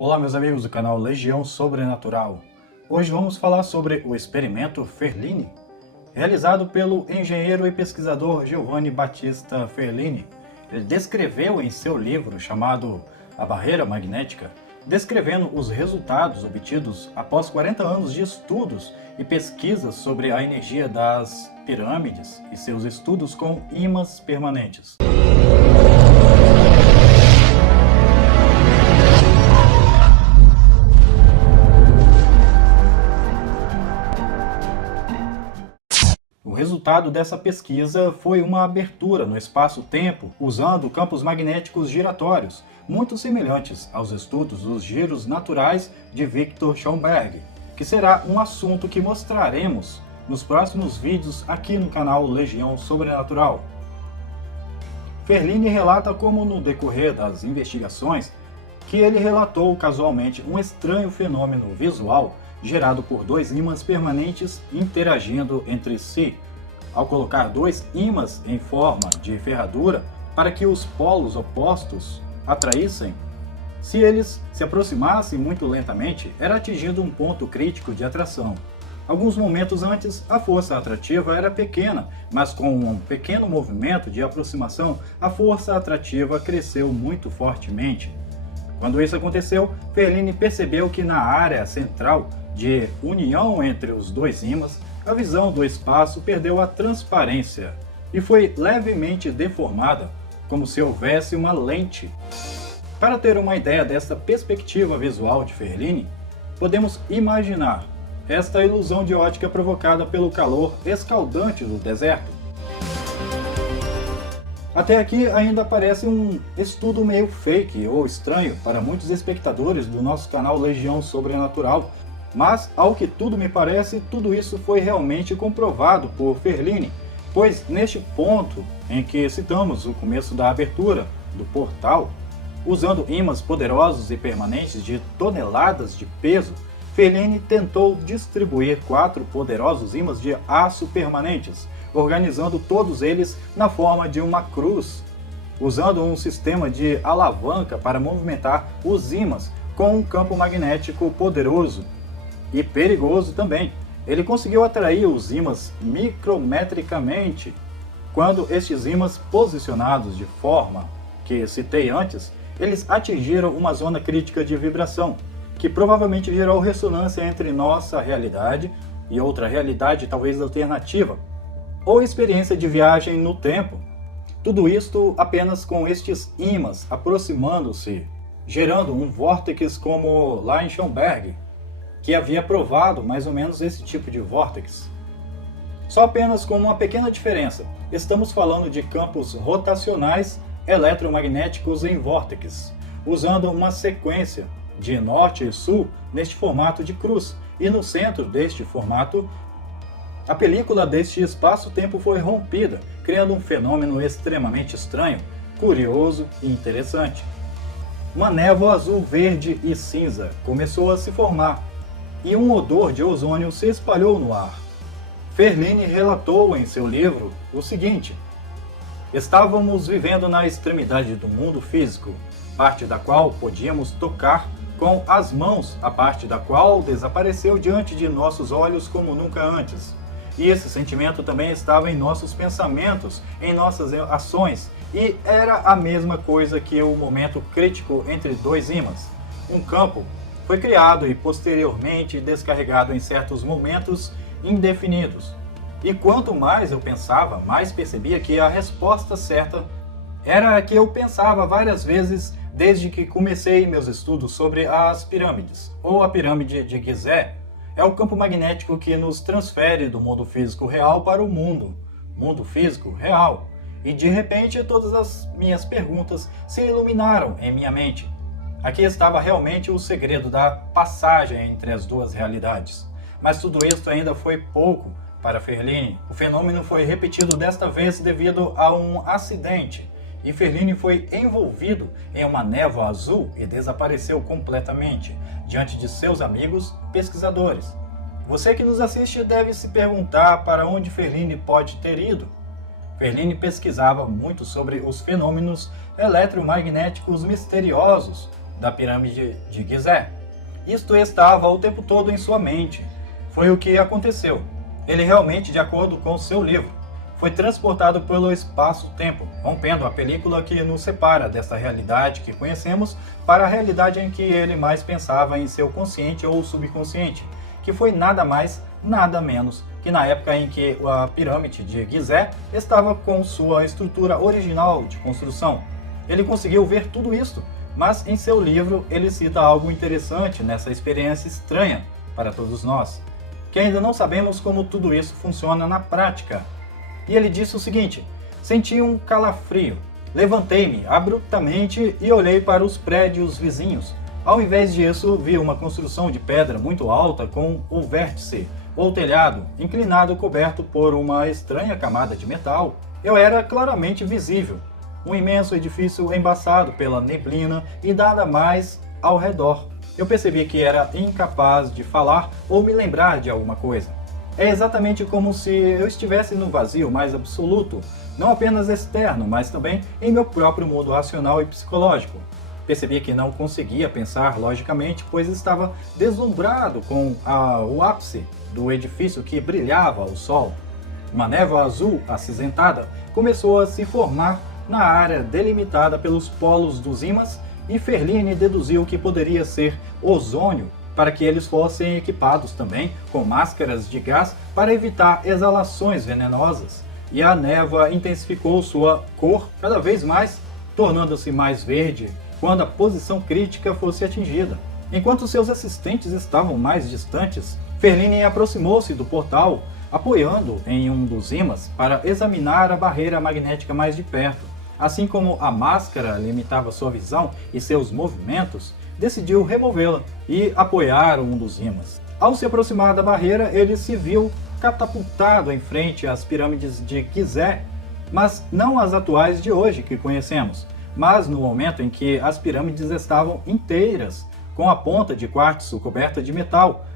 Olá meus amigos do canal Legião Sobrenatural. Hoje vamos falar sobre o experimento Ferlini, realizado pelo engenheiro e pesquisador Giovanni Battista Ferlini. Ele descreveu em seu livro chamado A Barreira Magnética, descrevendo os resultados obtidos após 40 anos de estudos e pesquisas sobre a energia das pirâmides e seus estudos com ímãs permanentes. O resultado dessa pesquisa foi uma abertura no espaço-tempo usando campos magnéticos giratórios, muito semelhantes aos estudos dos giros naturais de Victor Schönberg, que será um assunto que mostraremos nos próximos vídeos aqui no canal Legião Sobrenatural. Ferlini relata como no decorrer das investigações que ele relatou casualmente um estranho fenômeno visual gerado por dois ímãs permanentes interagindo entre si, ao colocar dois ímãs em forma de ferradura para que os polos opostos atraíssem. Se eles se aproximassem muito lentamente, era atingido um ponto crítico de atração. Alguns momentos antes, a força atrativa era pequena, mas com um pequeno movimento de aproximação, a força atrativa cresceu muito fortemente. Quando isso aconteceu, Ferlini percebeu que na área central de união entre os dois ímãs, a visão do espaço perdeu a transparência e foi levemente deformada, como se houvesse uma lente. Para ter uma ideia desta perspectiva visual de Ferlini, podemos imaginar esta ilusão de ótica provocada pelo calor escaldante do deserto. Até aqui ainda parece um estudo meio fake ou estranho para muitos espectadores do nosso canal Legião Sobrenatural, mas, ao que tudo me parece, tudo isso foi realmente comprovado por Ferlini, pois neste ponto em que citamos o começo da abertura do portal, usando ímãs poderosos e permanentes de toneladas de peso, Ferlini tentou distribuir 4 poderosos ímãs de aço permanentes, organizando todos eles na forma de uma cruz, usando um sistema de alavanca para movimentar os ímãs com um campo magnético poderoso e perigoso também. Ele conseguiu atrair os ímãs micrometricamente. Quando estes ímãs posicionados de forma que citei antes, eles atingiram uma zona crítica de vibração, que provavelmente gerou ressonância entre nossa realidade e outra realidade talvez alternativa, ou experiência de viagem no tempo. Tudo isto apenas com estes ímãs aproximando-se, gerando um vórtex como lá em Schönberg, que havia provado mais ou menos esse tipo de vórtex. Só apenas com uma pequena diferença, estamos falando de campos rotacionais eletromagnéticos em vórtex, usando uma sequência de norte e sul neste formato de cruz, e no centro deste formato, a película deste espaço-tempo foi rompida, criando um fenômeno extremamente estranho, curioso e interessante. Uma névoa azul, verde e cinza começou a se formar, e um odor de ozônio se espalhou no ar. Ferlini relatou em seu livro o seguinte: estávamos vivendo na extremidade do mundo físico, parte da qual podíamos tocar com as mãos, a parte da qual desapareceu diante de nossos olhos como nunca antes. E esse sentimento também estava em nossos pensamentos, em nossas ações, e era a mesma coisa que o momento crítico entre dois ímãs. Um campo foi criado e posteriormente descarregado em certos momentos indefinidos. E quanto mais eu pensava, mais percebia que a resposta certa era a que eu pensava várias vezes desde que comecei meus estudos sobre as pirâmides, ou a pirâmide de Gizé. É o campo magnético que nos transfere do mundo físico real para o mundo físico real. E de repente todas as minhas perguntas se iluminaram em minha mente. Aqui estava realmente o segredo da passagem entre as duas realidades. Mas tudo isso ainda foi pouco para Ferlini. O fenômeno foi repetido desta vez devido a um acidente, e Ferlini foi envolvido em uma névoa azul e desapareceu completamente diante de seus amigos pesquisadores. Você que nos assiste deve se perguntar para onde Ferlini pode ter ido. Ferlini pesquisava muito sobre os fenômenos eletromagnéticos misteriosos, da pirâmide de Gizé. Isto estava o tempo todo em sua mente. Foi o que aconteceu. Ele realmente, de acordo com seu livro, foi transportado pelo espaço-tempo, rompendo a película que nos separa desta realidade que conhecemos para a realidade em que ele mais pensava em seu consciente ou subconsciente, que foi nada mais, nada menos que na época em que a pirâmide de Gizé estava com sua estrutura original de construção. Ele conseguiu ver tudo isso, mas em seu livro ele cita algo interessante nessa experiência estranha para todos nós, que ainda não sabemos como tudo isso funciona na prática. E ele disse o seguinte: senti um calafrio, levantei-me abruptamente e olhei para os prédios vizinhos. Ao invés disso, vi uma construção de pedra muito alta com o vértice, ou telhado, inclinado coberto por uma estranha camada de metal. Eu era claramente visível. Um imenso edifício embaçado pela neblina e nada mais ao redor. Eu percebi que era incapaz de falar ou me lembrar de alguma coisa. É exatamente como se eu estivesse no vazio mais absoluto, não apenas externo, mas também em meu próprio mundo racional e psicológico. Percebi que não conseguia pensar logicamente, pois estava deslumbrado com o ápice do edifício que brilhava ao sol. Uma névoa azul acinzentada começou a se formar na área delimitada pelos polos dos ímãs e Ferlini deduziu que poderia ser ozônio, para que eles fossem equipados também com máscaras de gás para evitar exalações venenosas. E a névoa intensificou sua cor cada vez mais, tornando-se mais verde quando a posição crítica fosse atingida. Enquanto seus assistentes estavam mais distantes, Ferlini aproximou-se do portal, apoiando em um dos ímãs para examinar a barreira magnética mais de perto. Assim como a máscara limitava sua visão e seus movimentos, decidiu removê-la e apoiar um dos ímãs. Ao se aproximar da barreira, ele se viu catapultado em frente às pirâmides de Gizé, mas não as atuais de hoje que conhecemos, mas no momento em que as pirâmides estavam inteiras, com a ponta de quartzo coberta de metal.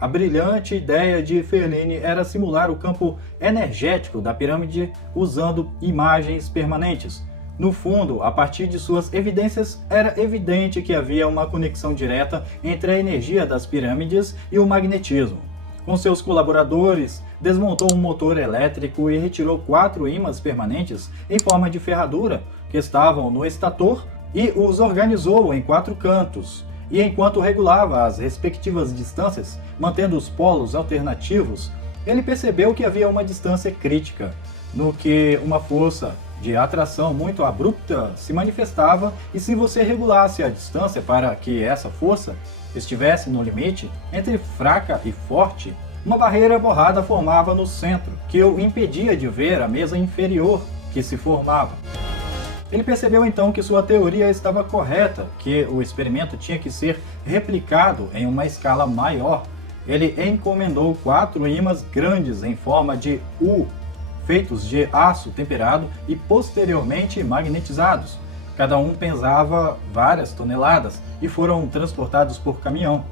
A brilhante ideia de Ferlini era simular o campo energético da pirâmide usando imagens permanentes. No fundo, a partir de suas evidências, era evidente que havia uma conexão direta entre a energia das pirâmides e o magnetismo. Com seus colaboradores, desmontou um motor elétrico e retirou 4 ímãs permanentes em forma de ferradura que estavam no estator e os organizou em 4 cantos. E enquanto regulava as respectivas distâncias, mantendo os polos alternativos, ele percebeu que havia uma distância crítica, no que uma força de atração muito abrupta se manifestava, e se você regulasse a distância para que essa força estivesse no limite entre fraca e forte, uma barreira borrada formava no centro, que o impedia de ver a mesa inferior que se formava. Ele percebeu então que sua teoria estava correta, que o experimento tinha que ser replicado em uma escala maior. Ele encomendou 4 ímãs grandes em forma de U, feitos de aço temperado e posteriormente magnetizados. Cada um pesava várias toneladas e foram transportados por caminhão.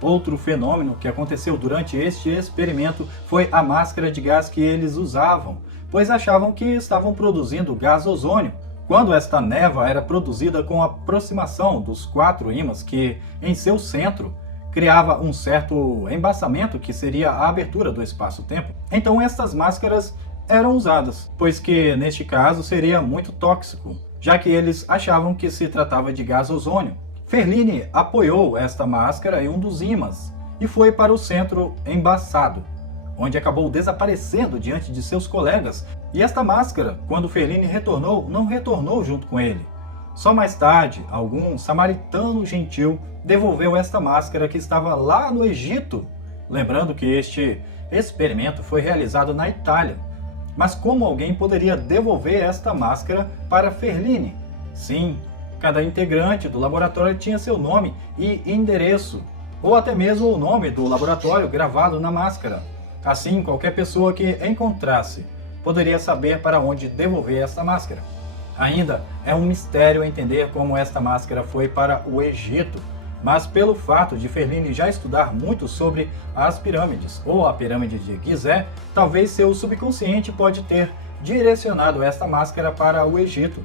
Outro fenômeno que aconteceu durante este experimento foi a máscara de gás que eles usavam, pois achavam que estavam produzindo gás ozônio, quando esta névoa era produzida com a aproximação dos 4 ímãs que, em seu centro, criava um certo embaçamento que seria a abertura do espaço-tempo. Então estas máscaras eram usadas, pois que neste caso seria muito tóxico, já que eles achavam que se tratava de gás ozônio. Ferlini apoiou esta máscara em um dos ímãs e foi para o centro embaçado, onde acabou desaparecendo diante de seus colegas, e esta máscara, quando Ferlini retornou, não retornou junto com ele. Só mais tarde, algum samaritano gentil devolveu esta máscara que estava lá no Egito, lembrando que este experimento foi realizado na Itália. Mas como alguém poderia devolver esta máscara para Ferlini? Sim, cada integrante do laboratório tinha seu nome e endereço, ou até mesmo o nome do laboratório gravado na máscara. Assim, qualquer pessoa que encontrasse poderia saber para onde devolver esta máscara. Ainda é um mistério entender como esta máscara foi para o Egito, mas pelo fato de Ferlini já estudar muito sobre as pirâmides, ou a pirâmide de Gizé, talvez seu subconsciente pode ter direcionado esta máscara para o Egito.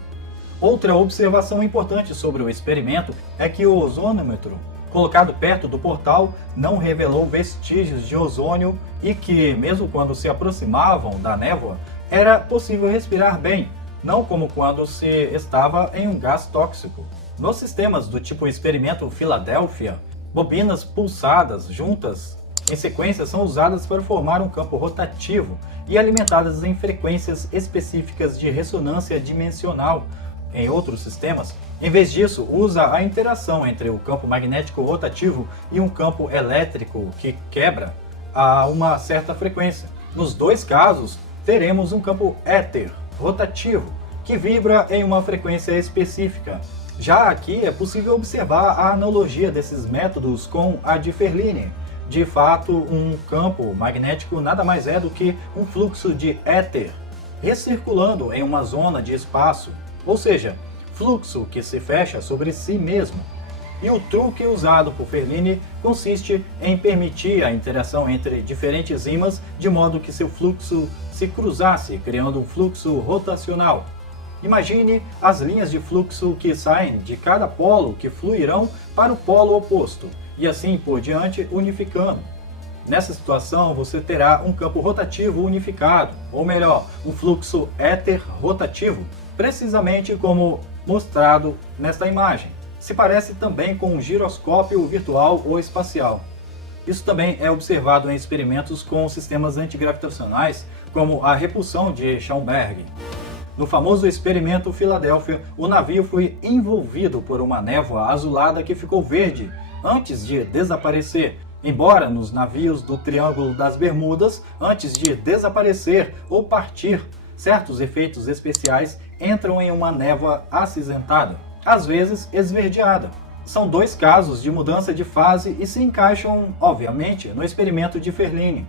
Outra observação importante sobre o experimento é que o ozômetro colocado perto do portal não revelou vestígios de ozônio e que, mesmo quando se aproximavam da névoa, era possível respirar bem, não como quando se estava em um gás tóxico. Nos sistemas do tipo experimento Filadélfia, bobinas pulsadas juntas em sequência são usadas para formar um campo rotativo e alimentadas em frequências específicas de ressonância dimensional. Em outros sistemas, em vez disso, usa a interação entre o campo magnético rotativo e um campo elétrico que quebra a uma certa frequência. Nos dois casos, teremos um campo éter rotativo que vibra em uma frequência específica. Já aqui é possível observar a analogia desses métodos com a de Ferlini. De fato, um campo magnético nada mais é do que um fluxo de éter recirculando em uma zona de espaço, ou seja, fluxo que se fecha sobre si mesmo. E o truque usado por Ferlini consiste em permitir a interação entre diferentes ímãs de modo que seu fluxo se cruzasse, criando um fluxo rotacional. Imagine as linhas de fluxo que saem de cada polo que fluirão para o polo oposto, e assim por diante, unificando. Nessa situação, você terá um campo rotativo unificado, ou melhor, um fluxo éter rotativo, precisamente como mostrado nesta imagem. Se parece também com um giroscópio virtual ou espacial. Isso também é observado em experimentos com sistemas antigravitacionais, como a repulsão de Schaumburg. No famoso experimento Filadélfia, o navio foi envolvido por uma névoa azulada que ficou verde antes de desaparecer, embora nos navios do Triângulo das Bermudas, antes de desaparecer ou partir, certos efeitos especiais entram em uma névoa acinzentada, às vezes esverdeada. São dois casos de mudança de fase e se encaixam, obviamente, no experimento de Ferlini.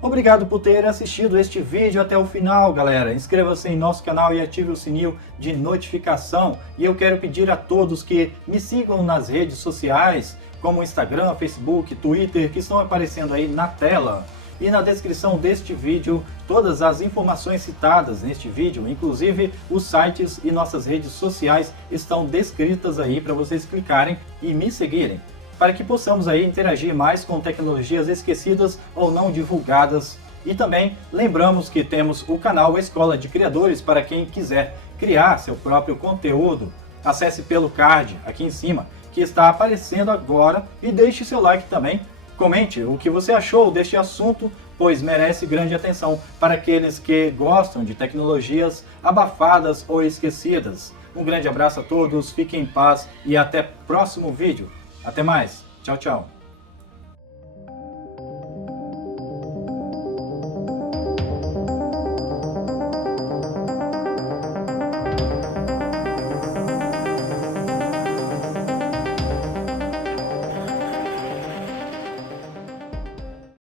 Obrigado por ter assistido este vídeo até o final, galera. Inscreva-se em nosso canal e ative o sininho de notificação. E eu quero pedir a todos que me sigam nas redes sociais, como Instagram, Facebook, Twitter, que estão aparecendo aí na tela. E na descrição deste vídeo, todas as informações citadas neste vídeo, inclusive os sites e nossas redes sociais, estão descritas aí para vocês clicarem e me seguirem, para que possamos aí interagir mais com tecnologias esquecidas ou não divulgadas. E também lembramos que temos o canal Escola de Criadores para quem quiser criar seu próprio conteúdo. Acesse pelo card aqui em cima, que está aparecendo agora, e deixe seu like também. Comente o que você achou deste assunto, pois merece grande atenção para aqueles que gostam de tecnologias abafadas ou esquecidas. Um grande abraço a todos, fiquem em paz e até o próximo vídeo. Até mais. Tchau, tchau.